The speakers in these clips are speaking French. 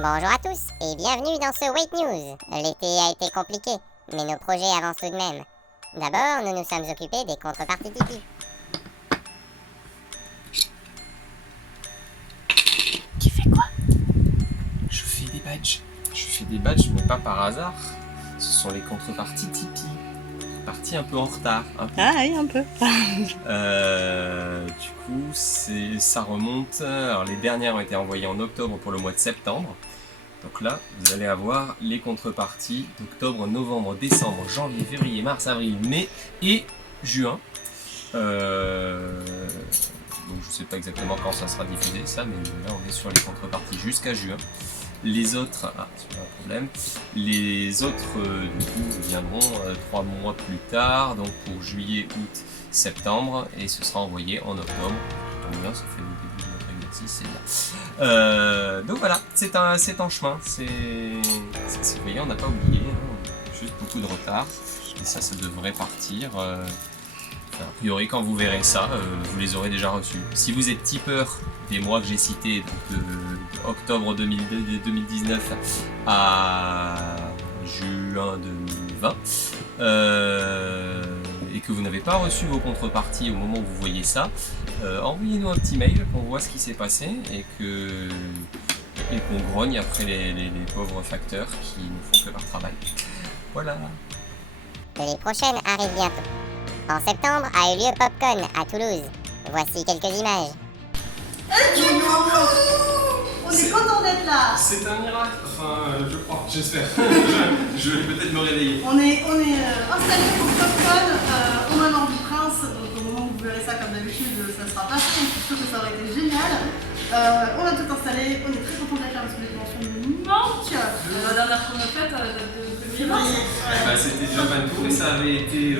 Bonjour à tous et bienvenue dans ce Wait News. L'été a été compliqué, mais nos projets avancent tout de même. D'abord, nous nous sommes occupés des contreparties Tipeee. Qui fait quoi? Je fais des badges. Je fais des badges, mais pas par hasard. Ce sont les contreparties Tipeee. Parti un peu en retard. Un peu. Ah oui, un peu. Du coup, ça remonte. Alors, les dernières ont été envoyées en octobre pour le mois de septembre. Donc là, vous allez avoir les contreparties d'octobre, novembre, décembre, janvier, février, mars, avril, mai et juin. Donc je sais pas exactement quand ça sera diffusé ça, mais là on est sur les contreparties jusqu'à juin. Les autres, c'est pas un problème. Les autres du coup viendront 3 mois plus tard, donc pour juillet, août, septembre, et ce sera envoyé en octobre. Donc bien, ça fait le début de notre exercice, c'est bien. Donc voilà, c'est en chemin. Vous voyez, on n'a pas oublié, hein, juste beaucoup de retard. Et ça devrait partir. A priori, quand vous verrez ça, vous les aurez déjà reçus. Si vous êtes tipeur des mois que j'ai cités, donc de octobre 2019 à juin 2020, et que vous n'avez pas reçu vos contreparties au moment où vous voyez ça, envoyez-nous un petit mail qu'on voit ce qui s'est passé et qu'on grogne après les pauvres facteurs qui ne font que leur travail. Voilà. Les prochaines arrivent bientôt. En septembre a eu lieu PopCon à Toulouse. Voici quelques images. On est content d'être là. C'est un miracle, enfin je crois, j'espère. je vais peut-être me réveiller. On est installé pour PopCon au Manoir du Prince. Donc au moment où vous verrez ça, comme d'habitude, ça sera passé. Je suis sûre que ça aurait été génial. On a tout installé. On est très content d'être là parce que les conventions nous manquent. La dernière qu'on a faite date de février. C'était Japan Tour et ça avait été.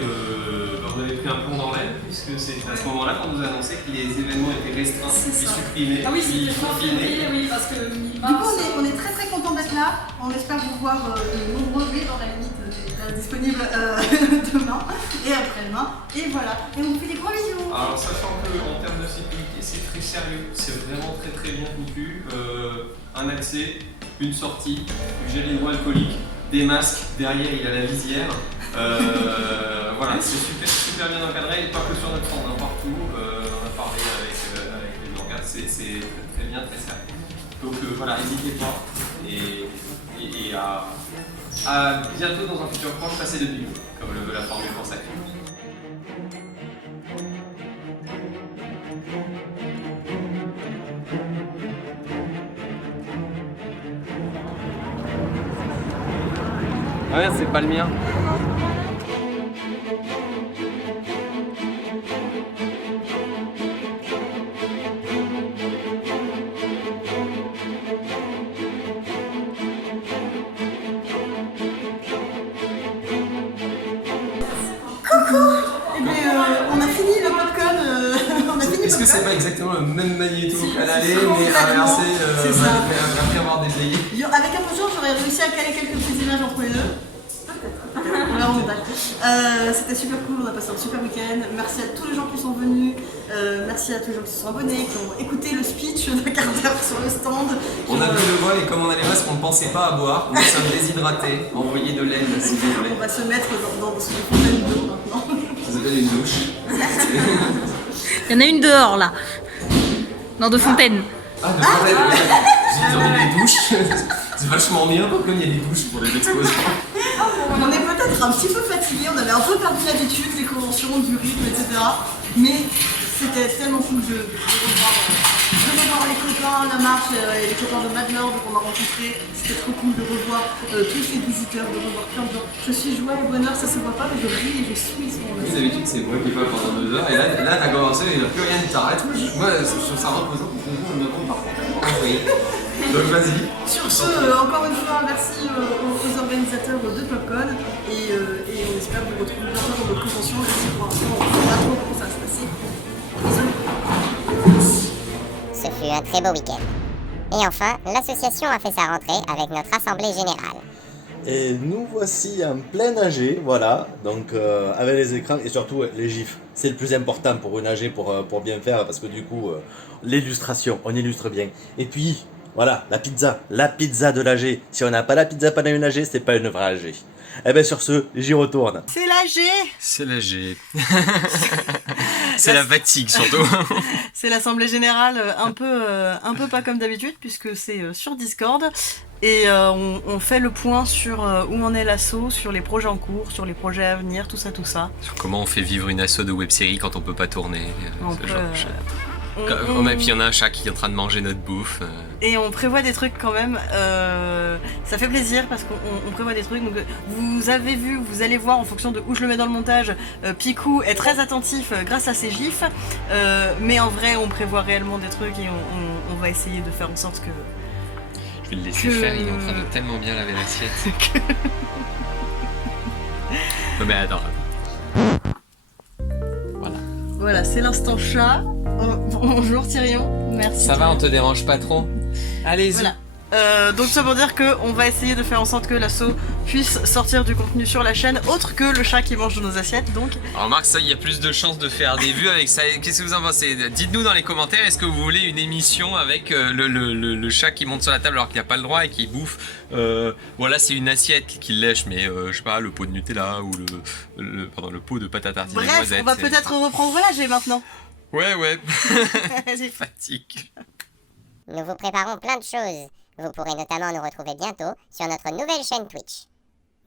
On avait pris un plomb dans l'aile puisque c'est à ce moment-là qu'on nous a annoncé que les événements étaient restreints puis supprimés. Ah oui, puis c'était fin confinés. février, oui, parce que Du coup, on est très très content d'être là. On espère vous voir nombreux dans la limite des places disponibles demain et après-demain. Et voilà. Et on vous fait des gros bisous. Alors sachant qu'en termes de sécurité c'est très sérieux, c'est vraiment très très bien foutu. Un accès, une sortie, du gel hydroalcoolique, des masques, derrière il a la visière. Voilà, c'est super bien encadré, et pas que sur notre stand, hein, partout. On a parlé avec les organes, c'est très bien, très sérieux. Donc voilà, n'hésitez pas et à bientôt dans un futur proche passer de nuit, comme le veut la formule consacrée. Ah merde, c'est pas le mien. Eh bien, on a fini le PopCon. On a fini Est-ce que PopCon. c'est pas exactement le même magnéto qu'à l'aller, c'est mais complètement, inversé, c'est ça. après avoir déblayé? Avec un peu de chance, j'aurais réussi à caler quelques petites images entre les deux. On verra au montage. C'était super cool, on a passé un super week-end. Merci à tous les gens qui sont venus. Merci à tous les gens qui se sont abonnés, qui ont écouté le speech d'un quart d'heure sur le stand. On a bu le vol et comme on a les masques, on ne pensait pas à boire. Nous sommes déshydratés. Envoyez de l'aide si vous voulez. On va se mettre dans ce fontaine d'eau maintenant. Ça s'appelle une douche. Il y en a une dehors là, dans de fontaines. Ah, de fontaine, oui. Ils ont mis des douches. C'est vachement bien, comme il y a des douches pour les exposants. On est peut-être un petit peu fatigué, on avait un peu perdu l'habitude des conventions, du rythme, etc. Mais c'était tellement cool de revoir les copains, la marche, et les copains de Mad Nord qu'on a rencontrés. C'était trop cool de revoir tous les visiteurs, de revoir plein de gens. Je suis joie et bonheur, ça se voit pas, mais je ris et je suis ce moment. Oui, d'habitude, c'est moi qui parle pendant 2 heures. Et là t'as commencé, il n'y a plus rien qui t'arrête. Moi, je trouve ça reposant pour que je me compte parfois. Donc vas-y. Sur ce, encore une fois, merci aux organisateurs de PopCon et on espère vous retrouver bientôt dans notre convention. Merci pour l'instant, on ne sait pas trop comment ça va se passer. Bisous. Ce fut un très beau week-end. Et enfin, l'association a fait sa rentrée avec notre assemblée générale. Et nous voici en plein AG, voilà, donc avec les écrans et surtout les gifs. C'est le plus important pour une AG pour bien faire parce que du coup, l'illustration, on illustre bien. Et puis, Voilà, la pizza de l'AG. Si on n'a pas la pizza pas une AG, c'est pas une vraie AG. Eh ben sur ce, j'y retourne. C'est la G. C'est la G. C'est la fatigue surtout. C'est l'assemblée générale un peu pas comme d'habitude puisque c'est sur Discord et on fait le point sur où en est l'asso, sur les projets en cours, sur les projets à venir, tout ça. Sur comment on fait vivre une asso de web-série quand on peut pas tourner. On ce peut, genre de choses. on- Et puis il y en a un chat qui est en train de manger notre bouffe. Et on prévoit des trucs quand même. Ça fait plaisir parce qu'on prévoit des trucs. Donc, vous avez vu, vous allez voir en fonction de où je le mets dans le montage. Picou est très attentif grâce à ses gifs. Mais en vrai, on prévoit réellement des trucs et on va essayer de faire en sorte que. Je vais le laisser faire, il est en train de tellement bien laver l'assiette. Non mais attends. Voilà, c'est l'instant chat. Bonjour Tyrion, merci. Ça va, on te dérange pas trop? Allez-y. Voilà. Donc ça veut dire qu'on va essayer de faire en sorte que l'asso puisse sortir du contenu sur la chaîne autre que le chat qui mange de nos assiettes. Donc Alors remarque ça, il y a plus de chances de faire des vues avec ça. Qu'est-ce que vous en pensez? Dites-nous dans les commentaires, est-ce que vous voulez une émission avec le chat qui monte sur la table alors qu'il n'a pas le droit et qui bouffe voilà, c'est une assiette qu'il lèche, mais je sais pas, le pot de Nutella ou le pot de pâte à tartiner bref, noisettes, on va peut-être reprendre l'AG maintenant. Ouais. Vas-y. Fatigue. Nous vous préparons plein de choses. Vous pourrez notamment nous retrouver bientôt sur notre nouvelle chaîne Twitch.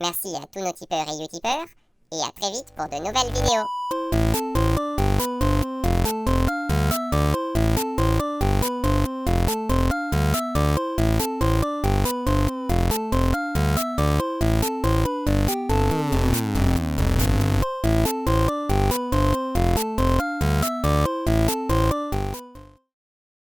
Merci à tous nos tipeurs et utipeurs, et à très vite pour de nouvelles vidéos.